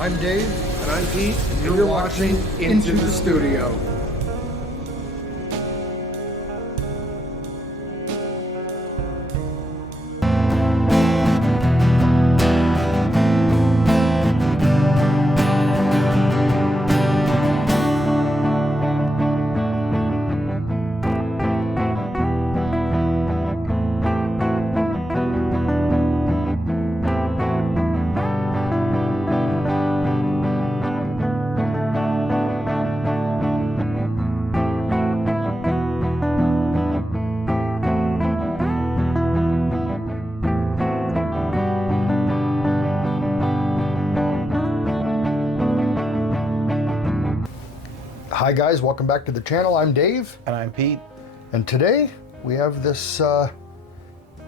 I'm Dave. And I'm Pete, And you're watching Into the Studio. Hi guys, welcome back to the channel. I'm Dave. And I'm Pete. And today we have this,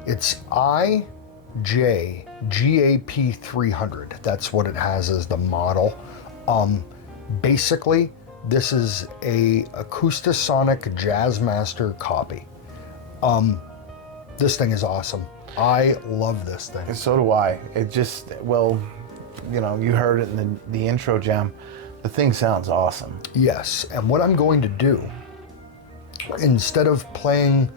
it's IJGAP-300. That's what it has as the model. Basically, this is a Acoustasonic Jazzmaster copy. This thing is awesome. I love this thing. And so do I. It just, well, you know, you heard it in the intro jam. The thing sounds awesome. Yes, and what I'm going to do, instead of playing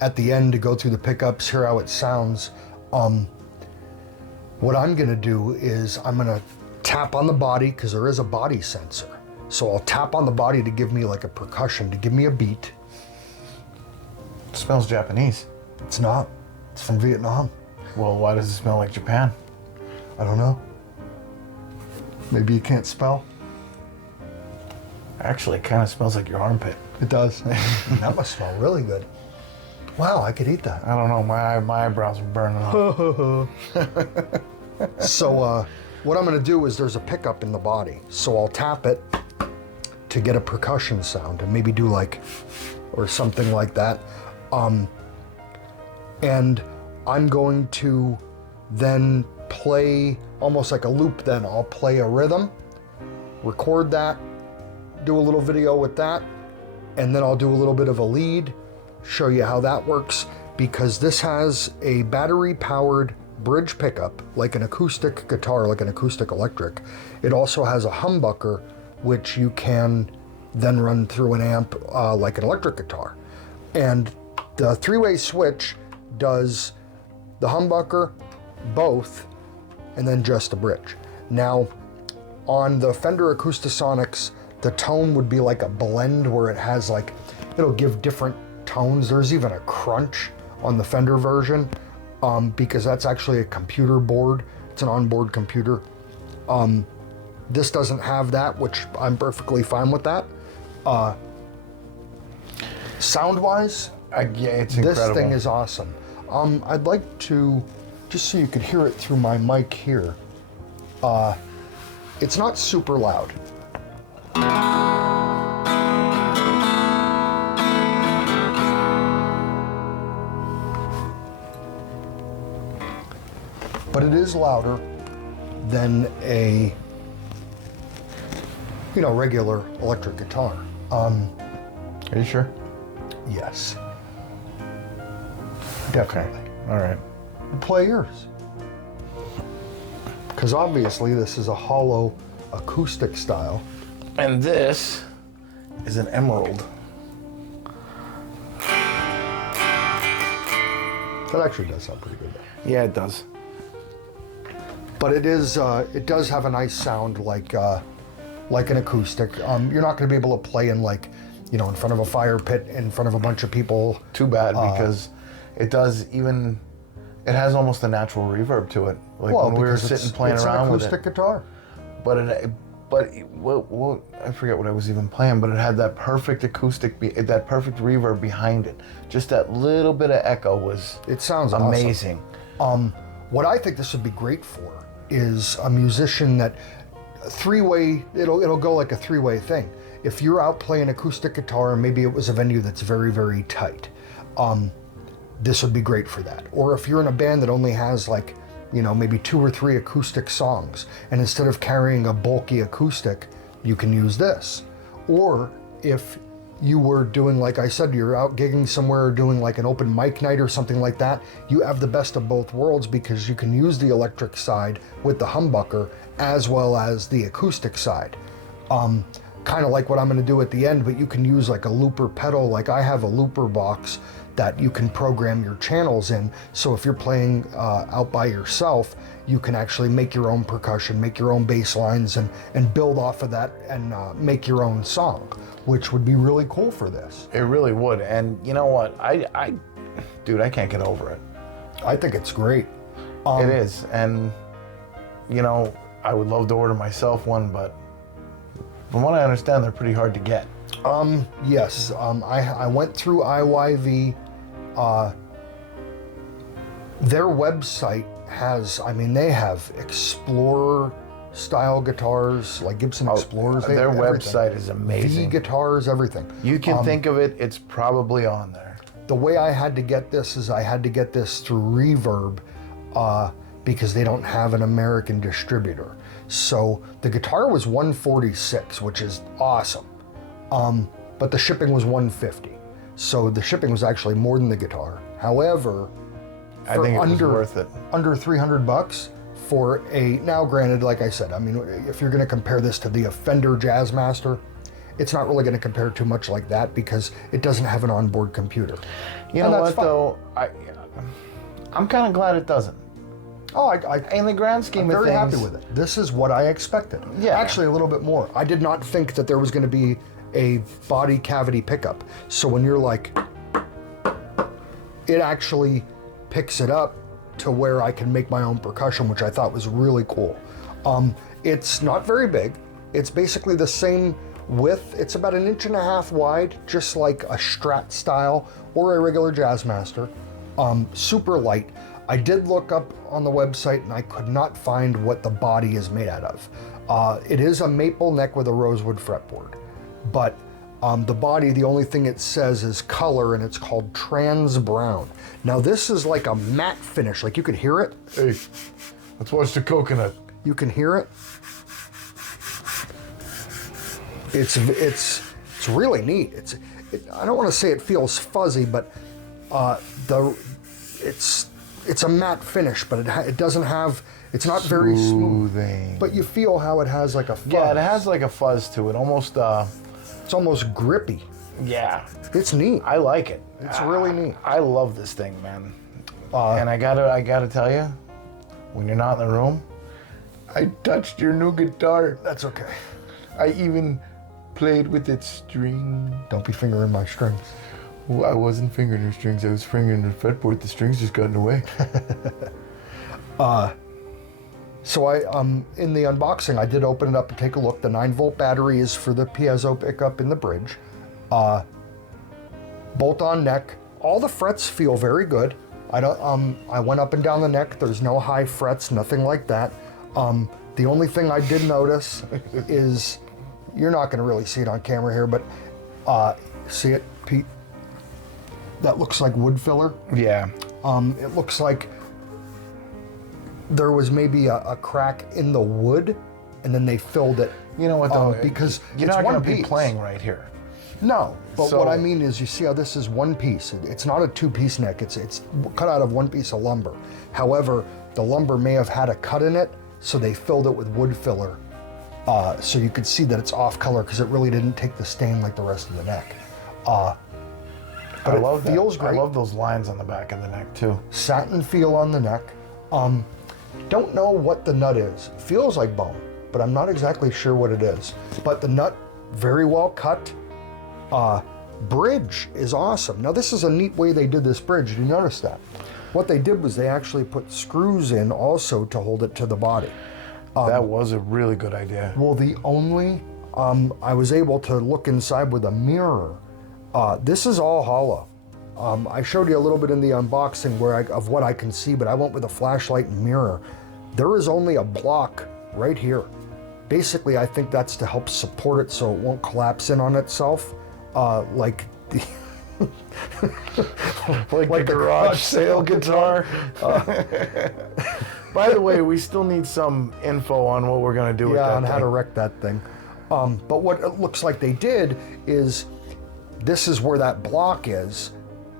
at the end to go through the pickups, hear how it sounds, what I'm gonna do is I'm gonna tap on the body, because there is a body sensor. So I'll tap on the body to give me like a percussion, to give me a beat. It smells Japanese. It's not, it's from Vietnam. Well, why does it smell like Japan? I don't know. Maybe you can't spell? Actually, it kind of smells like your armpit. It does. That must smell really good. Wow, I could eat that. I don't know, my eyebrows are burning off. So what I'm gonna do is there's a pickup in the body. So I'll tap it to get a percussion sound and maybe do like, or something like that. And I'm going to then play almost like a loop then. I'll play a rhythm, record that, do a little video with that, and then I'll do a little bit of a lead, show you how that works, because this has a battery-powered bridge pickup, like an acoustic guitar, like an acoustic electric. It also has a humbucker, which you can then run through an amp like an electric guitar. And the three-way switch does the humbucker, both, and then just the bridge. Now, on the Fender Acoustasonics, the tone would be like a blend where it has like, it'll give different tones. There's even a crunch on the Fender version because that's actually a computer board. It's an onboard computer. This doesn't have that, which I'm perfectly fine with that. Sound-wise, yeah, it's incredible. This thing is awesome. I'd like to, just so you could hear it through my mic here, it's not super loud. But it is louder than a, regular electric guitar. Are you sure? Yes. Definitely. Okay. All right. Play yours. Because obviously this is a hollow acoustic style. And this is an emerald. That actually does sound pretty good. Yeah, it does. But it is, it does have a nice sound like an acoustic. You're not going to be able to play in in front of a fire pit, in front of a bunch of people. Too bad, because it does it has almost a natural reverb to it. Like when we were sitting playing around with it. It's an acoustic guitar. But I forget what I was even playing, but it had that perfect acoustic, that perfect reverb behind it. Just that little bit of echo was It sounds amazing. Awesome. What I think this would be great for is a musician that three-way, it'll go like a three-way thing. If you're out playing acoustic guitar and maybe it was a venue that's very, very tight, this would be great for that. Or if you're in a band that only has maybe 2 or 3 acoustic songs, and instead of carrying a bulky acoustic, you can use this. Or if you were doing, like I said, you're out gigging somewhere or doing like an open mic night or something like that, you have the best of both worlds because you can use the electric side with the humbucker as well as the acoustic side. Kind of like what I'm going to do at the end, but you can use like a looper pedal. Like I have a looper box that you can program your channels in. So if you're playing out by yourself, you can actually make your own percussion, make your own bass lines, and build off of that and make your own song, which would be really cool for this. It really would. And you know what? Dude, I can't get over it. I think it's great. It is. And, you know, I would love to order myself one, but from what I understand, they're pretty hard to get. Yes. I went through IYV. Their website has, I mean, they have Explorer style guitars, like Gibson Explorers. Their website is amazing. V guitars, everything. You can think of it, it's probably on there. The way I had to get this is I had to get this through Reverb because they don't have an American distributor. So the guitar was $146, which is awesome. But the shipping was $150. So the shipping was actually more than the guitar. However, I think it was worth it. Under $300 for a, now granted, like I said, I mean, if you're going to compare this to the Fender Jazzmaster, it's not really going to compare too much like that because it doesn't have an onboard computer. You know what, though? I'm kind of glad it doesn't. Oh, in the grand scheme of things, I'm very happy with it. This is what I expected. Yeah. Actually, a little bit more. I did not think that there was going to be a body cavity pickup. So when you're like, it actually picks it up to where I can make my own percussion, which I thought was really cool. It's not very big. It's basically the same width. It's about 1.5 inches wide, just like a Strat style or a regular Jazzmaster. Super light. I did look up on the website and I could not find what the body is made out of. It is a maple neck with a rosewood fretboard, but the body, the only thing it says is color, and it's called trans brown. Now this is like a matte finish, like you could hear it. Hey, let's watch the coconut. You can hear it. It's really neat. I don't want to say it feels fuzzy, but it's a matte finish, but it doesn't have. It's not very smooth. But you feel how it has like a fuzz. Yeah, it has like a fuzz to it, almost. It's almost grippy. Yeah, it's neat. I like it. It's really neat. I love this thing, man. And I gotta tell you, when you're not in the room, I touched your new guitar. That's okay. I even played with its string. Don't be fingering my strings. Well, I wasn't fingering your strings. I was fingering the fretboard. The strings just got in the way. So in the unboxing, I did open it up and take a look. The 9-volt battery is for the piezo pickup in the bridge. Bolt-on neck. All the frets feel very good. I went up and down the neck. There's no high frets, nothing like that. The only thing I did notice is, you're not going to really see it on camera here, but see it, Pete? That looks like wood filler. Yeah. It looks like there was maybe a crack in the wood, and then they filled it. You know what, though? Because you're not going to be playing right here. No, but what I mean is, you see how this is one piece. It's not a two-piece neck. It's cut out of one piece of lumber. However, the lumber may have had a cut in it, so they filled it with wood filler. So you could see that it's off color because it really didn't take the stain like the rest of the neck. But I love that. Feels great. I love those lines on the back of the neck too. Satin feel on the neck. Don't know what the nut is. Feels like bone, but I'm not exactly sure what it is. But the nut, very well cut. Bridge is awesome. Now this is a neat way they did this bridge. Did you notice that? What they did was they actually put screws in also to hold it to the body. That was a really good idea. Well, the only, I was able to look inside with a mirror. This is all hollow. I showed you a little bit in the unboxing of what I can see, but I went with a flashlight and mirror. There is only a block right here. Basically, I think that's to help support it so it won't collapse in on itself, like the like the garage sale guitar. By the way, we still need some info on what we're going to do with that on thing. how to wreck that thing. But what it looks like they did is this is where that block is,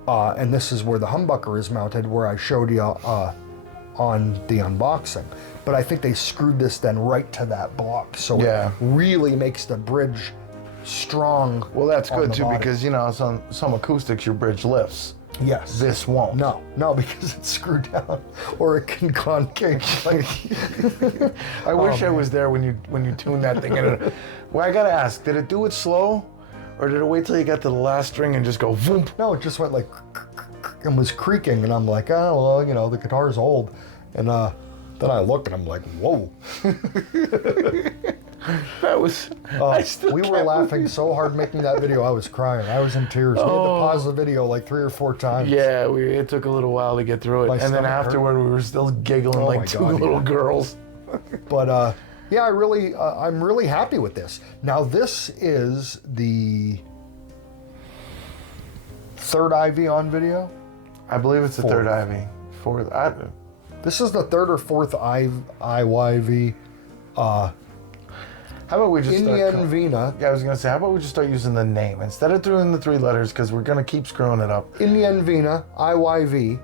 and this is where the humbucker is mounted, where I showed you on the unboxing. But I think they screwed this then right to that block, so it really makes the bridge strong. Well, that's good too, body. because, you know, some acoustics, your bridge lifts. Yes. This won't. No, because it's screwed down, or it can concave. I wish I was there when you tuned that thing in. Well, I gotta ask, did it do it slow, or did it wait till you got to the last string and just go boom? No, it just went like and was creaking, and I'm like, oh well, you know, the guitar's old, and then I look and I'm like, whoa. That was. We were laughing so hard making that video, I was crying. I was in tears. We had to pause the video like 3 or 4 times. Yeah, it took a little while to get through it, and then afterward we were still giggling like two little girls. But yeah, I'm really happy with this. Now this is the 3rd IV on video. I believe it's the 3rd IV. 4th. This is the 3rd or 4th IYV. How about we just Indian Vina. Yeah, I was gonna say, how about we just start using the name instead of doing the 3 letters, because we're gonna keep screwing it up. Indian Vina IYV,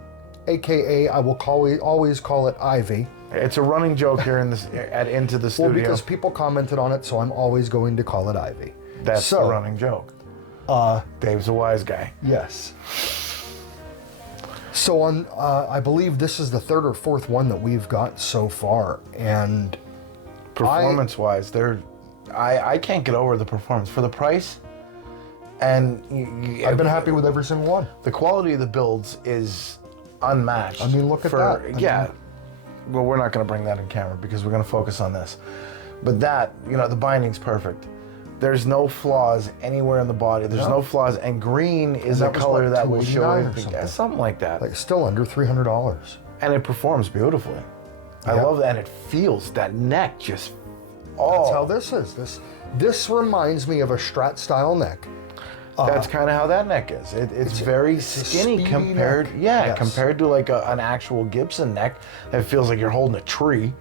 aka I will always call it Ivy. It's a running joke here in this at Into the Studio. Well, because people commented on it, so I'm always going to call it Ivy. That's the running joke. Dave's a wise guy. Yes. So on, I believe this is the 3rd or 4th one that we've got so far, and performance-wise, I can't get over the performance for the price, and I've been happy with every single one. The quality of the builds is unmatched. I mean, look at that. Yeah. Well, we're not going to bring that in camera because we're going to focus on this. But that, you know, the binding's perfect. There's no flaws anywhere in the body. There's no flaws, and green is a color that will show something like that. Like still under $300. And it performs beautifully. I love that, and it feels that neck just. That's how this is. This reminds me of a Strat style neck. That's kind of how that neck is. It's very skinny compared, compared to like an actual Gibson neck that feels like you're holding a tree.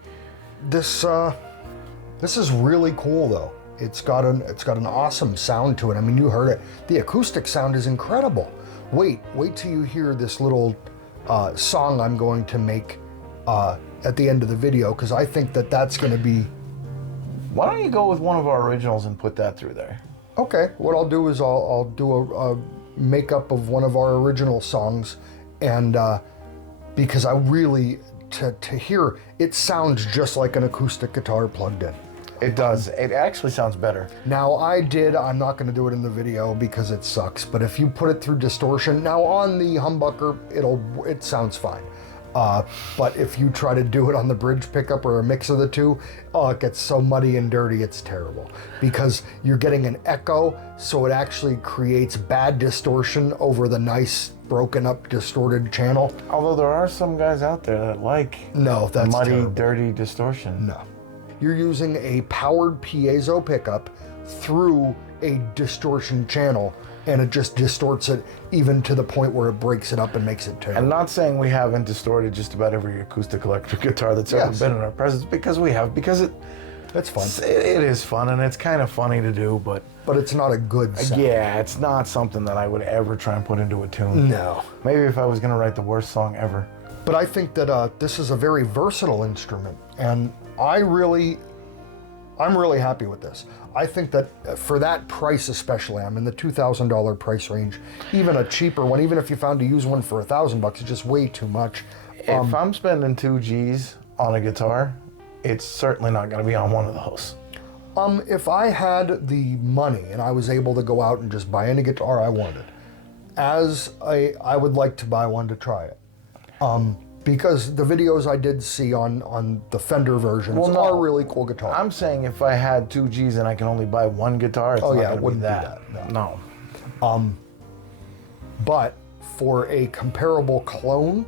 This is really cool though. It's got an awesome sound to it. I mean, you heard it. The acoustic sound is incredible. Wait till you hear this little song I'm going to make at the end of the video, because I think that's going to be. Why don't you go with one of our originals and put that through there? Okay, what I'll do is I'll do a makeup of one of our original songs, and because I really to hear it sounds just like an acoustic guitar plugged in. It does. It actually sounds better. Now I'm not going to do it in the video because it sucks, but if you put it through distortion, now on the humbucker it sounds fine. But if you try to do it on the bridge pickup or a mix of the two, it gets so muddy and dirty, it's terrible. Because you're getting an echo, so it actually creates bad distortion over the nice, broken up, distorted channel. Although there are some guys out there that like that's muddy, terrible. dirty distortion. No. You're using a powered piezo pickup through a distortion channel, and it just distorts it even to the point where it breaks it up and makes it terrible. I'm not saying we haven't distorted just about every acoustic electric guitar that's ever been in our presence, because we have, because that's fun. It is fun, and it's kind of funny to do, but it's not a good sound. Yeah, it's not something that I would ever try and put into a tune. No. Maybe if I was going to write the worst song ever. But I think that this is a very versatile instrument, and I'm really happy with this. I think that for that price especially, I'm in the $2,000 price range. Even a cheaper one, even if you found a used one for $1,000, it's just way too much. If I'm spending 2 G's on a guitar, it's certainly not going to be on one of those. If I had the money and I was able to go out and just buy any guitar I wanted, I would like to buy one to try it. Because the videos I did see on the Fender versions are really cool guitars. I'm saying if I had 2 G's and I can only buy one guitar, it's not going to be that. No. But for a comparable clone,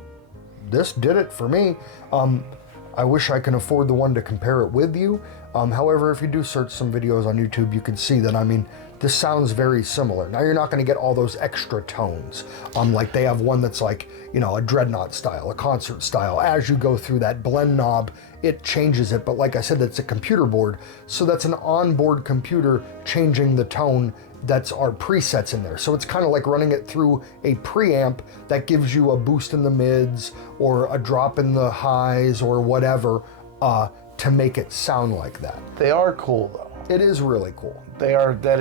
this did it for me. I wish I can afford the one to compare it with you. However, if you do search some videos on YouTube, you can see that, I mean, this sounds very similar. Now you're not going to get all those extra tones. Like they have one that's like, you know, a dreadnought style, a concert style. As you go through that blend knob, it changes it. But like I said, that's a computer board. So that's an onboard computer changing the tone. That's our presets in there. So it's kind of like running it through a preamp that gives you a boost in the mids or a drop in the highs or whatever to make it sound like that. They are cool though. It is really cool. They are. That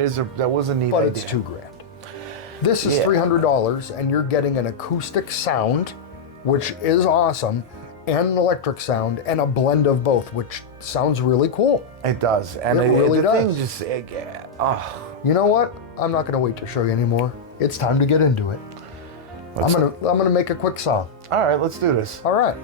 was a neat But idea. it's $2,000. This is $300, and you're getting an acoustic sound, which is awesome, and an electric sound, and a blend of both, which sounds really cool. It does, and It really the does. thing just, You know what? I'm not gonna wait to show you anymore. It's time to get into it. I'm gonna make a quick song. All right, let's do this. All right.